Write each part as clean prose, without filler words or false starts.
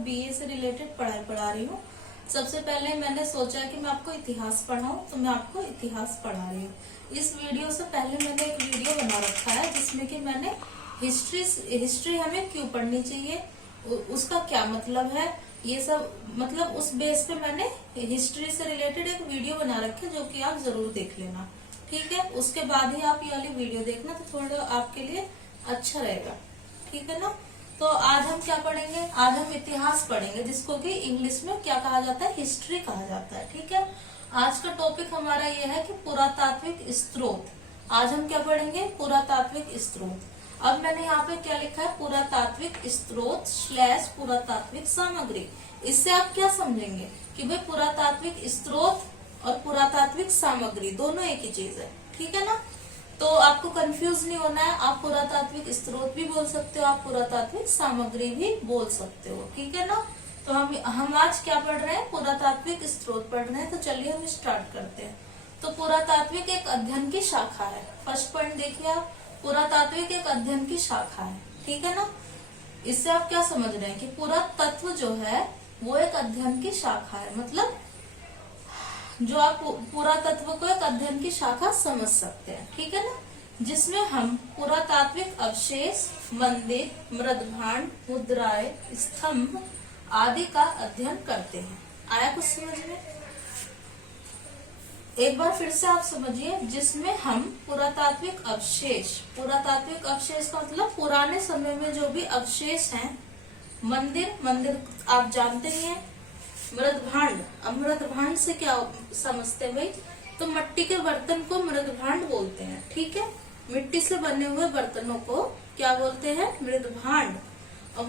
BA से related पढ़ाई पढ़ा रही हूँ। सबसे पहले मैंने सोचा कि मैं आपको इतिहास पढ़ाऊं, तो मैं आपको इतिहास पढ़ा रही हूँ। इस वीडियो से पहले मैंने एक वीडियो बना रखा है जिसमें कि मैंने हिस्ट्री हमें क्यों पढ़नी चाहिए, उसका क्या मतलब है, ये सब मतलब उस बेस पे मैंने हिस्ट्री से रिलेटेड एक वीडियो बना रखी है, जो कि आप जरूर देख लेना। ठीक है, उसके बाद ही आप ये वाली वीडियो देखना, तो थोड़ा आपके लिए अच्छा रहेगा। ठीक है ना। तो आज हम क्या पढ़ेंगे, आज हम इतिहास पढ़ेंगे, जिसको कि इंग्लिश में क्या कहा जाता है, हिस्ट्री कहा जाता है। ठीक है, आज का टॉपिक हमारा ये है कि पुरातात्विक स्रोत। आज हम क्या पढ़ेंगे, पुरातात्विक स्रोत। अब मैंने यहाँ पे क्या लिखा है, पुरातात्विक स्रोत / पुरातात्विक सामग्री। इससे आप क्या समझेंगे कि भाई पुरातात्विक स्रोत और पुरातात्विक सामग्री दोनों एक ही चीज है। ठीक है ना। तो आपको कंफ्यूज नहीं होना है, आप पुरातात्विक स्रोत भी बोल सकते हो, आप पुरातात्विक सामग्री भी बोल सकते हो। ठीक है ना। तो हम आज क्या पढ़ रहे हैं, पुरातात्विक स्रोत पढ़ रहे हैं। तो चलिए हम स्टार्ट करते हैं। तो पुरातात्विक एक अध्ययन की शाखा है। फर्स्ट पॉइंट देखिए आप, पुरातात्विक एक अध्ययन की शाखा है। ठीक है ना। इससे आप क्या समझ रहे हैं कि पुरातत्व जो है वो एक अध्ययन की शाखा है, मतलब जो आप पुरातत्व को एक अध्ययन की शाखा समझ सकते हैं। ठीक है ना, जिसमें हम पुरातात्विक अवशेष, मंदिर, मृदभांड, मुद्राएं, स्तंभ आदि का अध्ययन करते हैं। आया कुछ समझ में? एक बार फिर से आप समझिए, जिसमें हम पुरातात्विक अवशेष का मतलब पुराने समय में जो भी अवशेष हैं, मंदिर आप जानते ही हैं, मृदभांड, अब मृदभांड से क्या समझते हैं भाई, तो मिट्टी के बर्तन को मृदभांड बोलते हैं। ठीक है, मिट्टी से बने हुए बर्तनों को क्या बोलते हैं, मृदभांड। और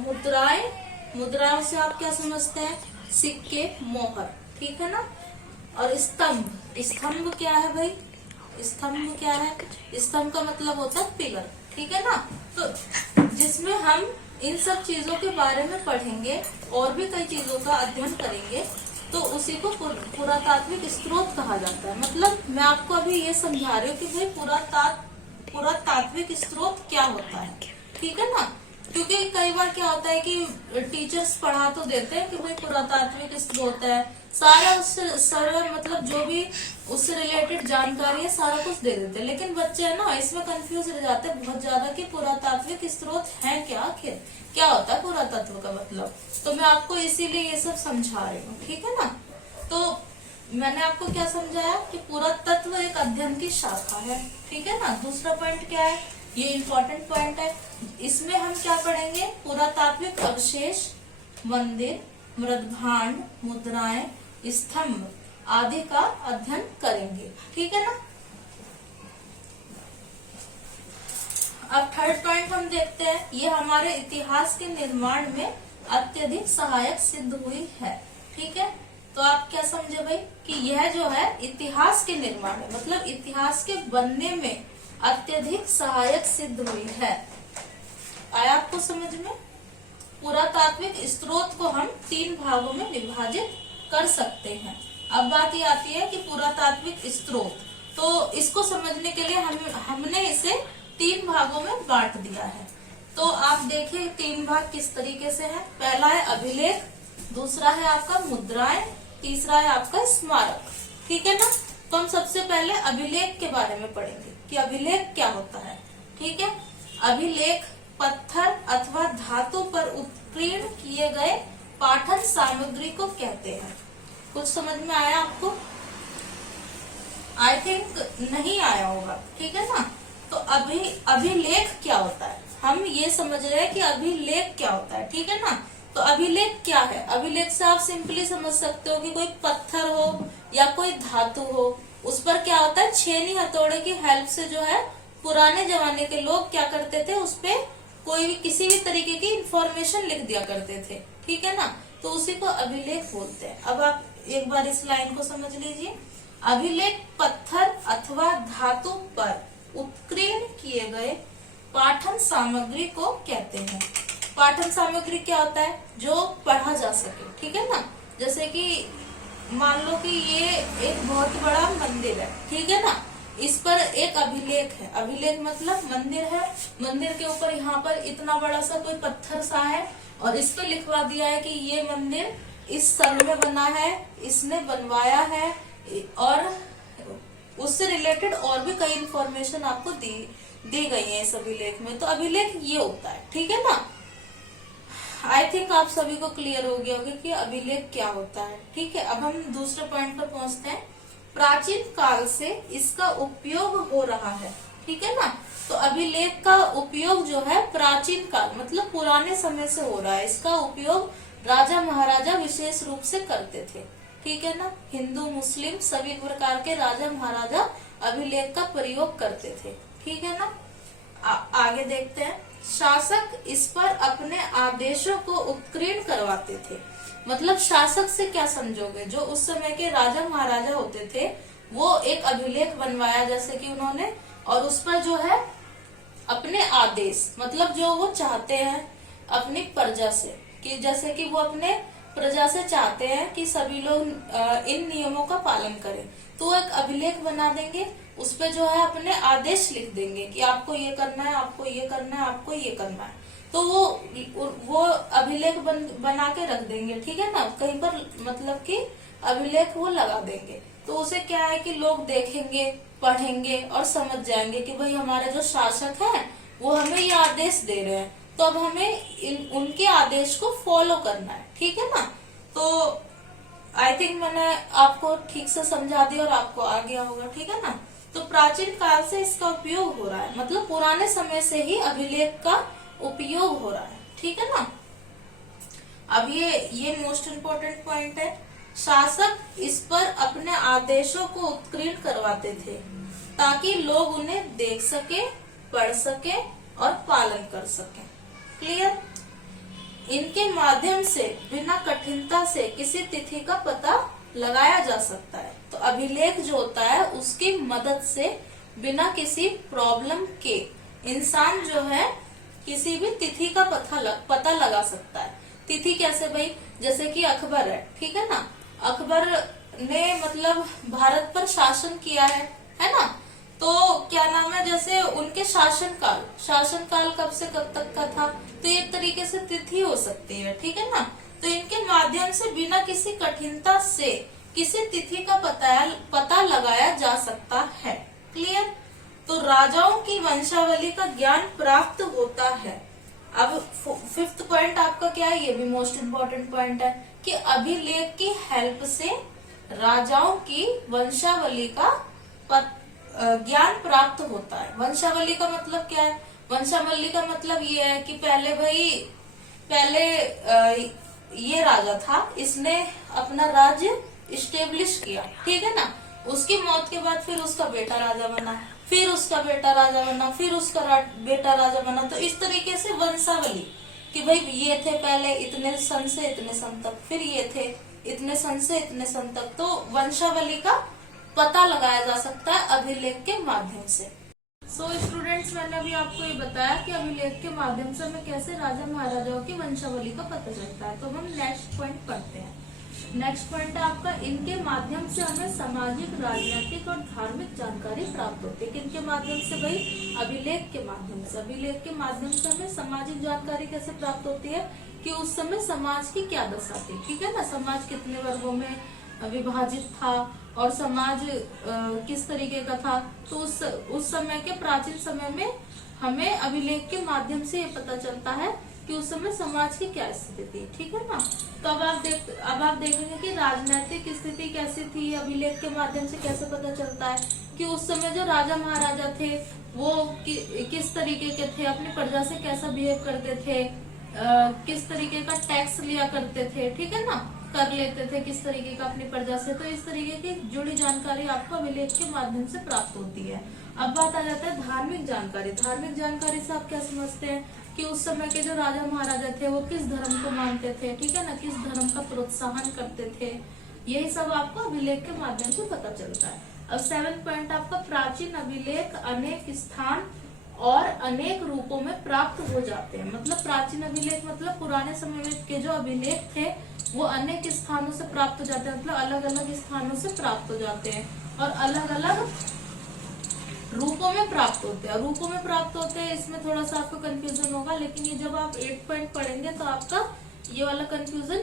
मुद्राओं से आप क्या समझते हैं, सिक्के, मोहर। ठीक है ना। और स्तंभ क्या है भाई, स्तंभ क्या है, स्तंभ का मतलब होता है पिलर। ठीक है ना। तो जिसमें हम इन सब चीजों के बारे में पढ़ेंगे और भी कई चीजों का अध्ययन करेंगे, तो उसी को पुरातात्विक स्रोत कहा जाता है। मतलब मैं आपको अभी ये समझा रही हूँ कि भाई पुरातात्विक स्रोत क्या होता है। ठीक है ना। क्योंकि कई बार क्या होता है कि टीचर्स पढ़ा तो देते हैं कि भाई पुरातात्विक स्रोत है, सारा मतलब जो भी उससे रिलेटेड जानकारी है सारा कुछ दे देते हैं, लेकिन बच्चे है ना इसमें कंफ्यूज रह जाते हैं बहुत ज्यादा कि पुरातात्विक स्रोत है क्या, आखिर क्या होता है पुरातत्व का मतलब। तो मैं आपको इसीलिए ये सब समझा रही हूँ। ठीक है ना। तो मैंने आपको क्या समझाया कि पुरातत्व एक अध्ययन की शाखा है। ठीक है ना। दूसरा पॉइंट क्या है, ये इम्पोर्टेंट पॉइंट है, इसमें हम क्या पढ़ेंगे, पुरातात्विक अवशेष, मंदिर, मृदभांड, मुद्राएं, स्तंभ आदि का अध्ययन करेंगे। ठीक है ना। अब थर्ड पॉइंट हम देखते हैं, ये हमारे इतिहास के निर्माण में अत्यधिक सहायक सिद्ध हुई है। ठीक है। तो आप क्या समझे भाई कि यह जो है इतिहास के निर्माण में, मतलब इतिहास के बनने में अत्यधिक सहायक सिद्ध हुई है। आया आपको समझ में? पुरातात्विक स्रोत को हम 3 भागों में विभाजित कर सकते हैं। अब बात ये आती है कि पुरातात्विक स्रोत, तो इसको समझने के लिए हमने इसे 3 भागों में बांट दिया है। तो आप देखिए 3 भाग किस तरीके से है। पहला है अभिलेख, दूसरा है आपका मुद्राएं, तीसरा है आपका स्मारक। ठीक है ना। तो हम सबसे पहले अभिलेख के बारे में पढ़ेंगे कि अभिलेख क्या होता है। ठीक है। अभिलेख पत्थर अथवा धातु पर उत्कीर्ण किए गए पाठन सामग्री को कहते हैं। कुछ समझ में आया आपको? आई थिंक नहीं आया होगा। ठीक है ना। तो अभिलेख क्या होता है, हम ये समझ रहे हैं कि अभिलेख क्या होता है। ठीक है ना। तो अभिलेख क्या है, अभिलेख से आप सिंपली समझ सकते हो कि कोई पत्थर हो या कोई धातु हो, उस पर क्या होता है, छेनी हथौड़े की हेल्प से जो है पुराने जमाने के लोग क्या करते थे, उस पे कोई भी किसी भी तरीके की इंफॉर्मेशन लिख दिया करते थे। ठीक है ना। तो उसी को अभिलेख बोलते हैं। अब आप एक बार इस लाइन को समझ लीजिए, अभिलेख पत्थर अथवा धातु पर उत्कीर्ण किए गए पाठन सामग्री को कहते हैं। पाठन सामग्री क्या होता है, जो पढ़ा जा सके। ठीक है ना। जैसे कि मान लो कि ये एक बहुत बड़ा मंदिर है। ठीक है ना। इस पर एक अभिलेख है। अभिलेख मतलब मंदिर है, मंदिर के ऊपर यहाँ पर इतना बड़ा सा कोई पत्थर सा है और इस पे लिखवा दिया है कि ये मंदिर इस साल में बना है, इसने बनवाया है, और उससे रिलेटेड और भी कई इंफॉर्मेशन आपको दी गई है इस अभिलेख में। तो अभिलेख ये होता है, ठीक है ना। आई थिंक आप सभी को क्लियर हो गया होगा कि अभिलेख क्या होता है। ठीक है, अब हम दूसरे पॉइंट पर पहुंचते हैं। प्राचीन काल से इसका उपयोग हो रहा है, ठीक है ना। तो अभिलेख का उपयोग जो है प्राचीन काल मतलब पुराने समय से हो रहा है। इसका उपयोग राजा महाराजा विशेष रूप से करते थे, ठीक है ना। हिंदू मुस्लिम सभी प्रकार के राजा महाराजा अभिलेख का प्रयोग करते थे, ठीक है ना। आगे देखते हैं। शासक इस पर अपने आदेशों को उत्कीर्ण करवाते थे। मतलब शासक से क्या समझोगे, जो उस समय के राजा महाराजा होते थे वो एक अभिलेख बनवाया जैसे कि उन्होंने, और उस पर जो है अपने आदेश मतलब जो वो चाहते हैं अपनी प्रजा से, कि जैसे कि वो अपने प्रजा से चाहते हैं कि सभी लोग इन नियमों का पालन करें, तो एक अभिलेख बना देंगे, उस पे जो है अपने आदेश लिख देंगे कि आपको ये करना है, आपको ये करना है, आपको ये करना है। तो वो अभिलेख बना के रख देंगे, ठीक है ना। कहीं पर मतलब कि अभिलेख वो लगा देंगे, तो उसे क्या है कि लोग देखेंगे, पढ़ेंगे और समझ जाएंगे कि भाई हमारे जो शासक हैं वो हमें ये आदेश दे रहे हैं, तो अब हमें उनके आदेश को फॉलो करना है, ठीक है ना। तो आई थिंक मैंने आपको ठीक से समझा दिया और आपको आ गया होगा, ठीक है ना। तो प्राचीन काल से इसका उपयोग हो रहा है, मतलब पुराने समय से ही अभिलेख का उपयोग हो रहा है, ठीक है ना। अब ये मोस्ट इम्पोर्टेंट पॉइंट है। शासक इस पर अपने आदेशों को उत्कीर्ण करवाते थे ताकि लोग उन्हें देख सके, पढ़ सके और पालन कर सके। क्लियर। इनके माध्यम से बिना कठिनता से किसी तिथि का पता लगाया जा सकता है। तो अभिलेख जो होता है उसकी मदद से बिना किसी प्रॉब्लम के इंसान जो है किसी भी तिथि का पता लगा सकता है। तिथि कैसे भाई, जैसे कि अकबर है, ठीक है ना। अकबर ने मतलब भारत पर शासन किया है ना। तो क्या नाम है, जैसे उनके शासनकाल कब से कब तक का था, तो एक तरीके से तिथि हो सकती है, ठीक है ना। तो इनके माध्यम से बिना किसी कठिनता से किसी तिथि का पता लगाया जा सकता है। क्लियर। तो राजाओं की वंशावली का ज्ञान प्राप्त होता है। अब फिफ्थ पॉइंट आपका क्या है, ये भी मोस्ट इम्पोर्टेंट पॉइंट है कि अभिलेख की हेल्प से राजाओं की वंशावली का ज्ञान प्राप्त होता है। वंशावली का मतलब क्या है, वंशावली का मतलब ये है कि पहले ये राजा था, इसने अपना राज्य इस्टेब्लिश किया, ठीक है ना। उसकी मौत के बाद फिर उसका बेटा राजा बना, फिर उसका बेटा राजा बना, फिर उसका बेटा राजा बना। तो इस तरीके से वंशावली कि भाई ये थे पहले इतने सन से इतने सन तक, फिर ये थे इतने सन से इतने सन तक। तो वंशावली का पता लगाया जा सकता है अभिलेख के माध्यम से। सो स्टूडेंट्स, मैंने अभी आपको ये बताया कि अभिलेख के माध्यम से हमें कैसे राजा महाराजाओं की वंशावली का पता चलता है। तो हम नेक्स्ट पॉइंट पढ़ते हैं। नेक्स्ट पॉइंट है आपका, इनके माध्यम से हमें सामाजिक, राजनीतिक और धार्मिक जानकारी प्राप्त होती है। किनके माध्यम से भाई, अभिलेख के माध्यम से। अभिलेख के माध्यम से हमें सामाजिक जानकारी कैसे प्राप्त होती है कि उस समय समाज की क्या दशा थी, ठीक है ना। समाज कितने वर्गों में विभाजित था और समाज किस तरीके का था। तो उस समय के प्राचीन समय में हमें अभिलेख के माध्यम से ये पता चलता है कि उस समय समाज की क्या स्थिति थी, ठीक है ना। तो अब आप देखेंगे कि राजनीतिक स्थिति कैसी थी, अभिलेख के माध्यम से कैसे पता चलता है कि उस समय जो राजा महाराजा थे वो किस तरीके के थे, अपनी प्रजा से कैसा बिहेव करते थे, किस तरीके का टैक्स लिया करते थे, ठीक है ना, कर लेते थे किस तरीके का अपनी प्रजा से। तो इस तरीके की जुड़ी जानकारी आपको अभिलेख के माध्यम से प्राप्त होती है। अब बात आ जाता है धार्मिक जानकारी। धार्मिक जानकारी से आप क्या समझते हैं कि उस समय के जो राजा महाराजा थे वो किस धर्म को मानते थे, ठीक है ना, किस धर्म का प्रोत्साहन करते थे। यही सब आपको अभिलेख के माध्यम से पता चलता है। अब 7th पॉइंट आपका, प्राचीन अभिलेख अनेक स्थान और अनेक रूपों में प्राप्त हो जाते हैं। मतलब प्राचीन अभिलेख मतलब पुराने समय में के जो अभिलेख थे वो अनेक स्थानों से प्राप्त हो जाते हैं, मतलब अलग अलग स्थानों से प्राप्त हो जाते हैं और अलग अलग रूपों में प्राप्त होते हैं। रूपों में प्राप्त होते हैं, इसमें थोड़ा सा आपको कंफ्यूजन होगा, लेकिन ये जब आप 8 पॉइंट पढ़ेंगे तो आपका ये वाला कंफ्यूजन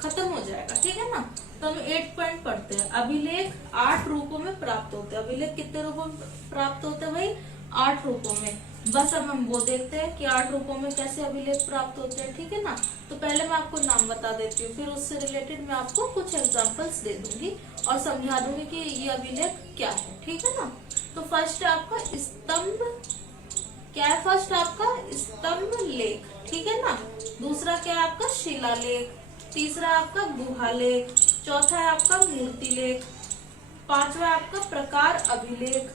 खत्म हो जाएगा, ठीक है ना। तो हम 8 पॉइंट पढ़ते हैं। अभिलेख 8 रूपों में प्राप्त होते हैं। अभिलेख कितने रूपों में प्राप्त होते हैं भाई? 8 रूपों में। बस अब हम वो देखते हैं कि 8 रूपों में कैसे अभिलेख प्राप्त होते हैं, ठीक है ना। तो पहले मैं आपको नाम बता देती हूँ, फिर उससे रिलेटेड मैं आपको कुछ एग्जांपल्स दे दूंगी और समझा दूंगी कि ये अभिलेख क्या है, ठीक है ना। तो फर्स्ट है आपका स्तंभ, क्या है फर्स्ट आपका? स्तंभ लेख, ठीक है ना। दूसरा क्या है आपका? शिलालेख। तीसरा आपका गुहालेख। चौथा है आपका मूर्ति लेख। पांचवा है आपका प्रकार अभिलेख।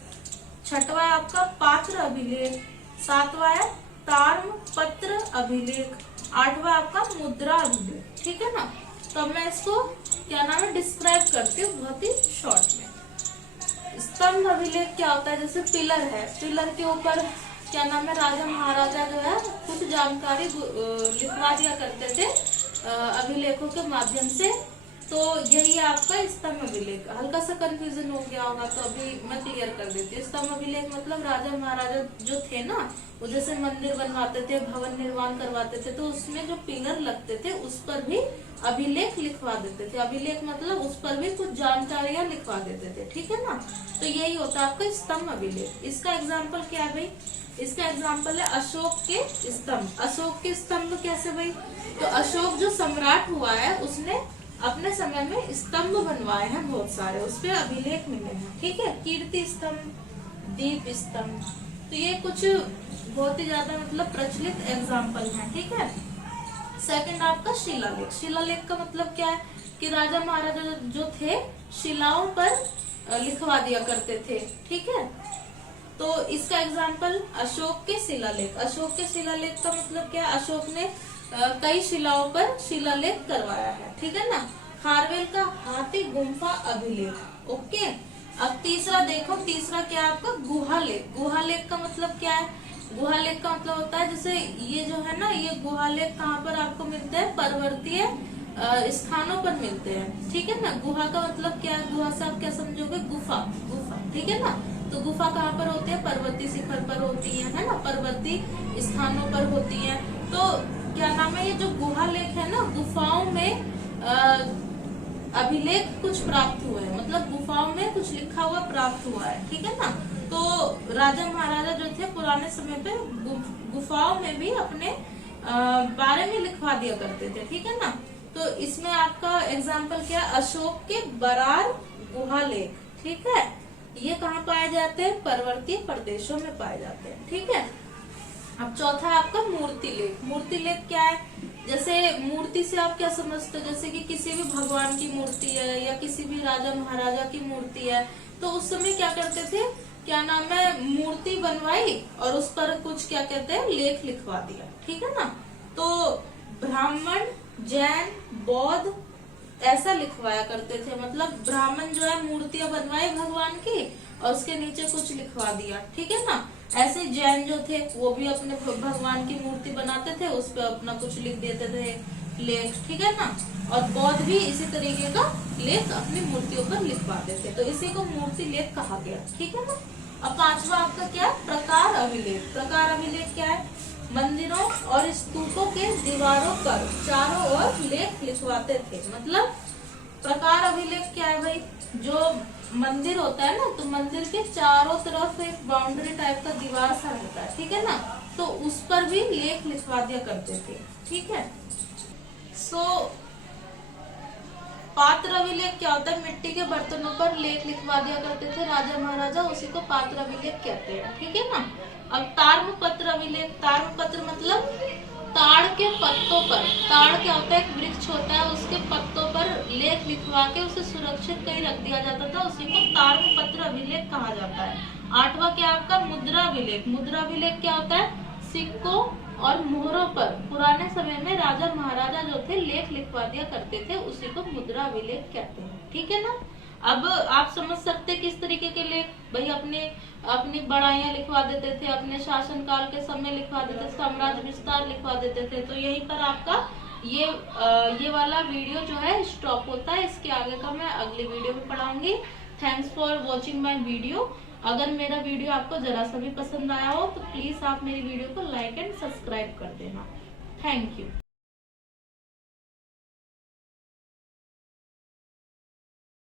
छठवा है आपका पात्र अभिलेख। सातवां है ताम्र पत्र अभिलेख। आठवां आपका मुद्रा अभिलेख, ठीक है ना। तो मैं इसको क्या नाम है डिस्क्राइब करती हूँ बहुत ही शॉर्ट में। स्तंभ अभिलेख क्या होता है? जैसे पिलर है, पिलर के ऊपर क्या नाम है राजा महाराजा जो है कुछ जानकारी लिखवा दिया करते थे अभिलेखों के माध्यम से। तो यही है आपका स्तंभ अभिलेख। हल्का सा कंफ्यूजन हो गया होगा तो अभी मैं क्लियर कर देती हूँ। स्तंभ अभिलेख मतलब राजा महाराजा जो थे ना, वो जैसे मंदिर बनवाते थे, भवन निर्माण करवाते थे, तो उसमें जो पिलर लगते थे उस पर भी अभिलेख लिखवा देते थे। अभिलेख मतलब उस पर भी कुछ जानकारियां लिखवा देते थे, ठीक है ना। तो यही होता है आपका स्तंभ अभिलेख। इसका एग्जाम्पल क्या है भाई? इसका एग्जाम्पल है अशोक के स्तंभ। अशोक के स्तंभ कैसे भाई? तो अशोक जो सम्राट हुआ है उसने अपने समय में स्तंभ बनवाए हैं बहुत सारे, उस पे अभिलेख मिले हैं, ठीक है। कीर्ति स्तंभ, दीप स्तंभ, तो ये कुछ बहुत ही ज्यादा मतलब प्रचलित एग्जाम्पल हैं, ठीक है। सेकंड आपका शिलालेख। शिलालेख का मतलब क्या है कि राजा महाराजा जो थे शिलाओं पर लिखवा दिया करते थे, ठीक है। तो इसका एग्जाम्पल अशोक के शिलालेख। अशोक के शिलालेख का मतलब क्या है? अशोक ने कई शिलाओं पर शिलालेख करवाया है, ठीक है ना। खारवेल का हाथी गुम्फा अभिलेख, ओके। अब तीसरा देखो, तीसरा क्या है आपका? गुहालेख। गुहालेख का मतलब क्या है? गुहालेख का मतलब होता है जैसे ये जो है ना, ये गुहालेख कहाँ पर आपको मिलते हैं? पर्वतीय स्थानों पर मिलते हैं, ठीक है ना। गुहा का मतलब क्या है? गुहा से आप क्या समझोगे? गुफा, गुफा, ठीक है ना। तो गुफा कहाँ पर होती है? पर्वतीय शिखर पर होती है ना, पर्वतीय स्थानों पर होती है। तो क्या नाम है, ये जो गुहालेख है ना, गुफाओं में अभिलेख कुछ प्राप्त हुए हैं, मतलब गुफाओं में कुछ लिखा हुआ प्राप्त हुआ है, ठीक है ना। तो राजा महाराजा जो थे पुराने समय पे गुफाओं में भी अपने बारे में लिखवा दिया करते थे, ठीक है ना। तो इसमें आपका एग्जाम्पल क्या? अशोक के बरार गुहालेख, ठीक है। ये कहाँ पाए जाते हैं? पर्वतीय प्रदेशों में पाए जाते हैं, ठीक है। अब चौथा है आपका मूर्ति लेख। मूर्ति लेख क्या है? जैसे मूर्ति से आप क्या समझते हो? जैसे कि किसी भी भगवान की मूर्ति है या किसी भी राजा महाराजा की मूर्ति है, तो उस समय क्या करते थे? क्या नाम है, मूर्ति बनवाई और उस पर कुछ क्या कहते हैं लेख लिखवा दिया, ठीक है ना। तो ब्राह्मण, जैन, बौद्ध ऐसा लिखवाया करते थे। मतलब ब्राह्मण जो है मूर्तियां बनवाई भगवान की और उसके नीचे कुछ लिखवा दिया, ठीक है ना। ऐसे जैन जो थे वो भी अपने भगवान की मूर्ति बनाते थे, उस पर अपना कुछ लिख देते थे लेख, ठीक है ना। और बौद्ध भी इसी तरीके का लेख अपनी मूर्तियों पर लिखवा देते, तो इसी को मूर्ति लेख कहा गया, ठीक है ना। अब पांचवा आपका क्या है? प्रकार अभिलेख। प्रकार अभिलेख क्या है? मंदिरों और स्तूपों के दीवारों पर चारों ओर लेख लिखवाते थे। मतलब प्रकार अभिलेख क्या है भाई? जो मंदिर होता है ना, तो मंदिर के चारों तरफ एक बाउंड्री टाइप का दीवार सा रहता है, ठीक है ना। तो उस पर भी लेख लिखवा दिया करते थे, ठीक है। सो पात्र अभिलेख क्या होता है? मिट्टी के बर्तनों पर लेख लिखवा दिया करते थे राजा महाराजा, उसी को पात्र अभिलेख कहते हैं, ठीक है ना। अब ताम्र पत्र अभिलेख। ताम्र पत्र मतलब ताड़ के पत्तों पर, ताड़ क्या होता है? एक वृक्ष होता है, उसके पत्तों पर लेख लिखवा के उसे सुरक्षित कहीं रख दिया जाता था, उसी को ताम्र पत्र अभिलेख कहा जाता है। आठवां क्या आपका? मुद्रा अभिलेख। मुद्रा अभिलेख क्या होता है? सिक्कों और मोहरों पर पुराने समय में राजा महाराजा जो थे लेख लिखवा दिया करते थे, उसी को मुद्रा अभिलेख कहते हैं, ठीक है ना। अब आप समझ सकते किस तरीके के लेख? भाई अपनी बड़ाइयां लिखवा देते थे, अपने शासन काल के समय लिखवा देते थे, साम्राज्य विस्तार लिखवा देते थे। तो यहीं पर आपका ये वाला वीडियो जो है स्टॉप होता है। इसके आगे का मैं अगले वीडियो में पढ़ाऊंगी। Thanks for watching my video. अगर मेरा वीडियो आपको जरा सा भी पसंद आया हो तो प्लीज आप मेरी वीडियो को लाइक एंड सब्सक्राइब कर देना। Thank you.